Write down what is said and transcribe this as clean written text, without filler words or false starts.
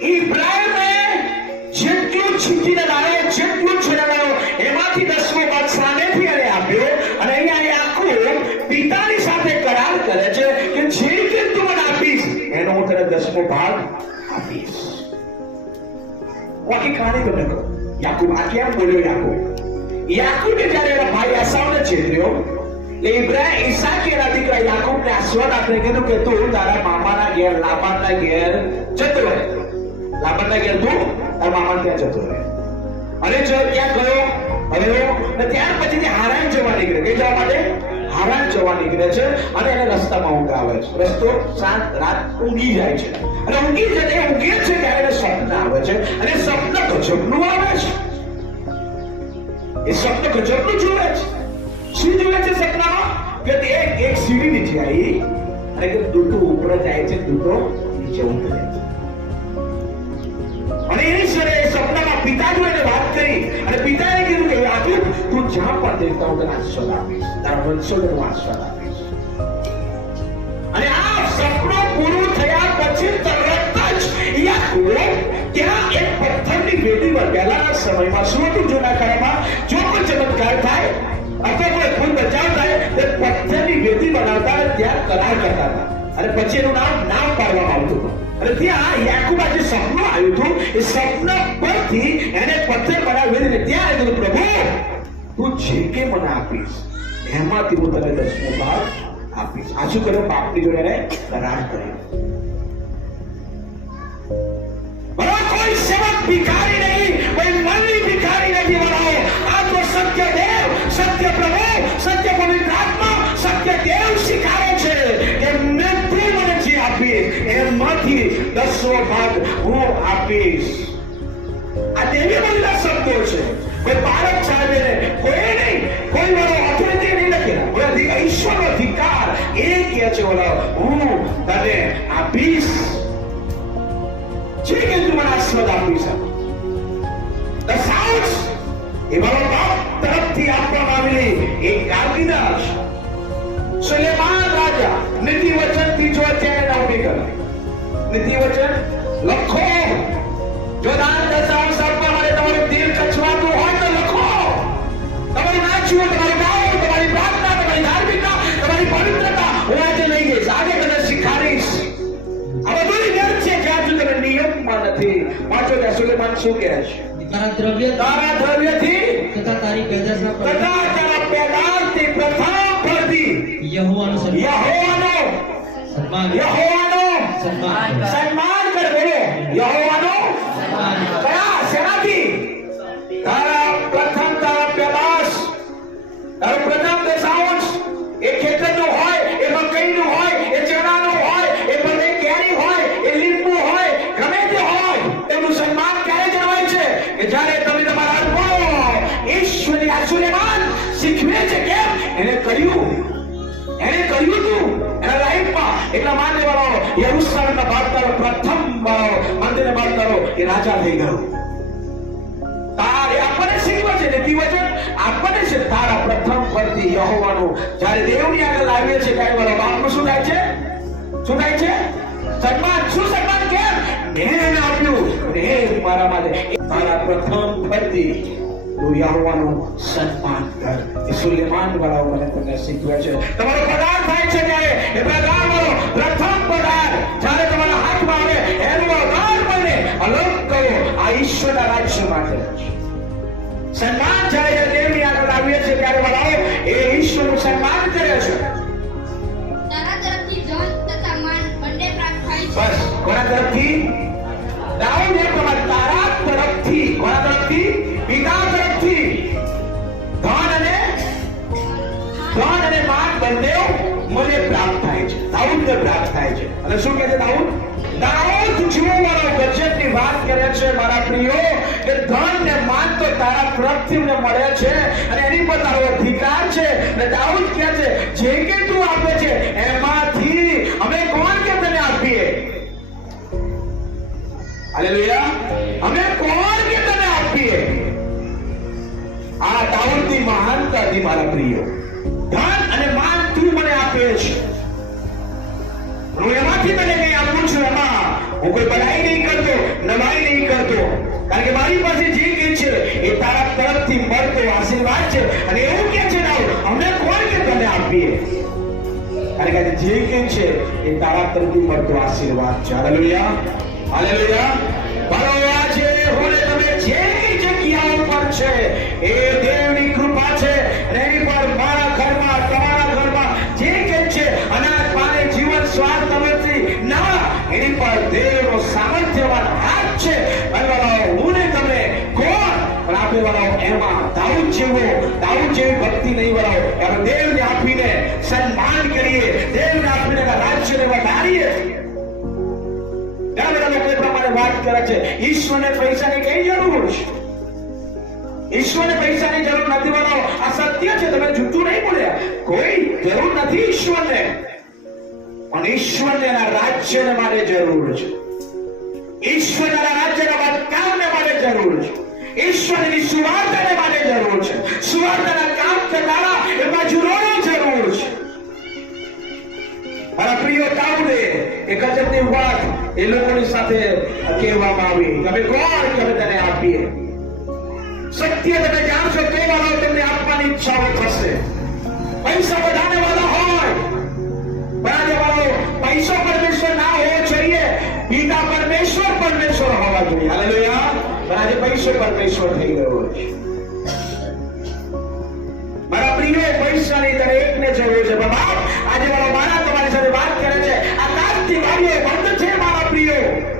ઇબ્રાહીમે જેટલું છીટીને લાવ્યો, જેટલું છેડાયો, એમાંથી 10મો ભાગ સામેથી એને આપ્યો. અને અહીંયા યાકૂબ પિતાની સાથે કરાર કરે છે કે જે કે તું મને આપીશ એનો હું તને 10મો ભાગ આપીશ. આખી કહાની તમને કહું. યાકૂબ આ કેમ બોલ્યો? યાકૂબે જ્યારે એના ભાઈ એસાવને છેતર્યો, ઈસાકે એના દીકરા યાકૂબને આશીર્વાદ આપીને કીધું કે તું તારા મામાના ઘેર લાબાનના ઘેર જતો રહે. લાબાનના ઘેર તું તારા મામાના ત્યાં જતો રહે. અને જો ત્યાં ગયો અને ત્યાર પછી હારાન જવા નીકળે. કઈ જવા માટે? હારાન જવા નીકળે છે. અને એને રસ્તામાં ઊંઘ આવે છે. રસ્તો સાંજ રાત ઊંઘી જાય છે. અને ઊંઘી જાય ઊંઘે છે ત્યારે એને સ્વપ્ન આવે છે. અને સ્વપ્ન ગજબનું આવે છે. એ સ્વપ્ન ગજબનું જુએ છે. શું જુએ છે સપનામાં? કે એક સીડી નીચે આવી અને કે દૂતો ઉપર જાય છે, દૂતો નીચે ઉતરે છે. અને એની સરે સપનામાં પિતા જો એને વાત કરી અને પિતાએ કીધું કે યાકૂબ તું જ્યાં પણ દેખતા હું તને આશીર્વાદ આપીશ, તારા વંશોને હું આશીર્વાદ આપીશ. અને આ સપનું પૂરું થયા પછી તરત જ યાકૂબ ત્યાં એક પથ્થરની વેદી પર પહેલાના સમયમાં શું હતું? જૂના કાળમાં જો કોઈ ચમત્કાર થાય અથવા કોઈ ખૂન બચાવ થાય તે પથ્થરની વેદી બનાવતા ત્યાં કરાર કરતા હતા. અને પછી એનું નામ પાડવામાં આવતું હતું. અને ત્યાં યાકૂબ આજે સપનું આવ્યું હતું. એ સપના પરથી એને પથ્થર બનાવી વેદીને ત્યાં કીધું પ્રભુ તું જે કે મને આપીશ એમાંથી હું તને 10મો ભાગ આપીશ. આ શું કર્યું? બાપની જોડે એને કરાર કર્યો. કોઈ સેવક ભિખારી નહીં, કોઈ મનની ભિખારી નથી બનાવો. આ તો સત્ય દેવ, સત્ય પ્રભુ, સત્ય પવિત્ર આત્મા, સત્ય દેવ શીખાવે છે કે મેં તું મને જે આપીશ એમાંથી 10મો ભાગ હું આપીશ. આ દેવી બોલેલા શબ્દો છે. કોઈ બાળક ચાલે કોઈ નહીં, કોઈ વાળો ઓથોરિટી નહીં લખેલા. બોલા ઈશ્વરનો અધિકાર એ કહે છે બોલા હું તને આપીશ. જે કે તું મને આશીર્વાદ આપીશ. The sounds એ મારો બાપ તરફથી આપવામાં આવેલી એક કારકિર્દી છે. સુલેમાન રાજા નીતિ વચન 3 અધ્યાય નામની કરે. નીતિ વચન લખો. જો દાન દશાંશ આપવા માટે તમારું દિલ કચવાતું હોય તો લખો. તમારું નાચવું, તમારું ગાવું, તમારી પ્રાર્થના, તમારી ધાર્મિકતા, તમારી પવિત્રતા હું આજે લઈ જઈશ, આજે તને શીખાડીશ. આ બધું વ્યર્થ છે જ્યાં સુધી તમે નિયમમાં નથી. વાંચો ત્યાં સુલેમાન શું કહે છે? તારા દ્રવ્યથી તથા તારી પેદાશના તથા તારા પેદાશથી પ્રથમ ફળથી યહોવાનો સન્માન કરે. બોલો યહોવાનો સન્માન. કયા શેનાથી? તારા પ્રથમ તારા પેદાશ, તારો પ્રથમ દશાંશ. એ ખેતરનું હોય, એ મકઈનું હોય, એ ચણાનું હોય, એ ભલે કેરી હોય, એ લીંબુ હોય, ગમે તે હોય, તેનું સન્માન ક્યારે જણાય છે? કે જ્યારે તમે તમારા અનુભવ ઈશ્વરની આ સુલેમાન શીખવે છે. કેમ? એને કર્યું હતું એના લાઈફમાં. એટલા માટે વાળો યરૂશલેમના બાદશાહ પ્રથમ મંદિરને બાદશાહ એ રાજા થઈ ગયો. તારે આપણને શીખવે છે નીતિ વચન આપણને છે. તારા પ્રથમ ફળથી યહોવાનું જ્યારે દેવની આગળ લાવીએ છે ત્યારે વાળો બાપનું શું થાય છે? શું થાય છે? સન્માન. શું સન્માન? કેમ? મેં એને આપ્યું અને એ મારા માટે તારા પ્રથમ ફળથી તું યહોવાનું સન્માન કર. એ સુલેમાન વાળાઓ મને તમને શીખવે છે. તમારો પગાર થાય છે ત્યારે એ પગાર વાળો પ્રથમ પગાર જ્યારે તમારા હાથમાં આવે એનો પગાર મને અલગ કરો. આ ઈશ્વરના રાજ્ય માટે સન્માન જ્યારે દેવની આગળ આવીએ છીએ ત્યારે વાળાઓ એ ઈશ્વરનું સન્માન કરે છે. તારા તરફથી ધન તથા માન બંને પ્રાપ્ત થાય છે. બસ કોના તરફથી? દાઉદ એ પ્રમાણે તારા તરફથી. કોના તરફથી? પિતા તરફથી ધન અને માન બંને મને પ્રાપ્ત થાય છે. દાઉદને પ્રાપ્ત થાય છે. અને શું કહે છે દાઉદ? દાઉદ જીવવાનો ગજબની વાત કરે છે મારા પ્રિયો કે ધન ને માન તો તારા તરફથી મને મળે છે અને એની પર તારો અધિકાર છે. અને દાઉદ કહે છે જે કે તું આપે છે એમાંથી અમે કોણ કે તને આપીએ? હાલેલુયા. અમે કોણ કે તને આપીએ? આ દાઉદની મહાનતા હતી મારા પ્રિયો. ધન અને માન તું મને આપે છે. હું એમાંથી તને કઈ આપું છું. એમાં હું કોઈ બડાઈ નહીં કરતો, ન તારી પાસે જે કે છે એ તારા તરફથી મળતો આશીર્વાદ છે અને એવું કે છે ના અમને કોણ કે તને આપીએ કારણ કે જે કે છે એ તારા તરફથી મળતો આશીર્વાદ છે હાલેલુયા હાલેલુયા બરોબર છે બોલે તમે જે જગ્યાઓ પર છે એ દેવની કૃપા છે અને એની પર મારા ઘરમાં તમારા ઘરમાં જે કે છે અનાજ પાણી જીવન સ્વાદ તરફથી ના એની પર દેવનો સામર્થ્યવાન હાથ છે અને હું ને તમે કોણ પણ આપણે વળાવો એમાં દાઉદ જેવી ભક્તિ નહીં વળાવો આપણે દેવને આપીને સન્માન કરીએ દેવને આપીને રાજ્યને વધારીએ ઘણા બધા લોકો એ પ્રમાણે વાત કરે છે ઈશ્વરને પૈસાની કઈ જરૂર છે ઈશ્વરને પૈસાની જરૂર નથી વળાવો આ સત્ય છે તમે જૂઠું નહીં બોલ્યા કોઈ જરૂર નથી ઈશ્વરને પણ ઈશ્વરને એના રાજ્યને માટે જરૂર છે ઈશ્વરના રાજ્યના કામને માટે જરૂર છે ઈશ્વરની સુવાર્તાને માટે જરૂર છે સુવાર્તાના કામ કરનારા એમાં મજૂરોની જરૂર છે મારા પ્રિય દાઉદે એક ગજબની વાત એ લોકોની સાથે કહેવામાં આવી તમે કોણ કે અમે તને આપીએ સત્ય તમે જાણશો તો વાળાઓ તમને આપવાની ઈચ્છાઓ થશે પૈસા બધાને વાળા હોય પણ વાળો પૈસો પરમેશ્વર ના હોવો જોઈએ પિતા પરમેશ્વર હોવા જોઈએ હાલેલુયા પણ આજે પૈસો પરમેશ્વર થઈ ગયો છે મારા પ્રિય પૈસાની દરેકને જરૂર છે બાપ આજે મારા તમારી સાથે વાત કરે છે આકાશથી બારીઓ બંધ છે મારા પ્રિયો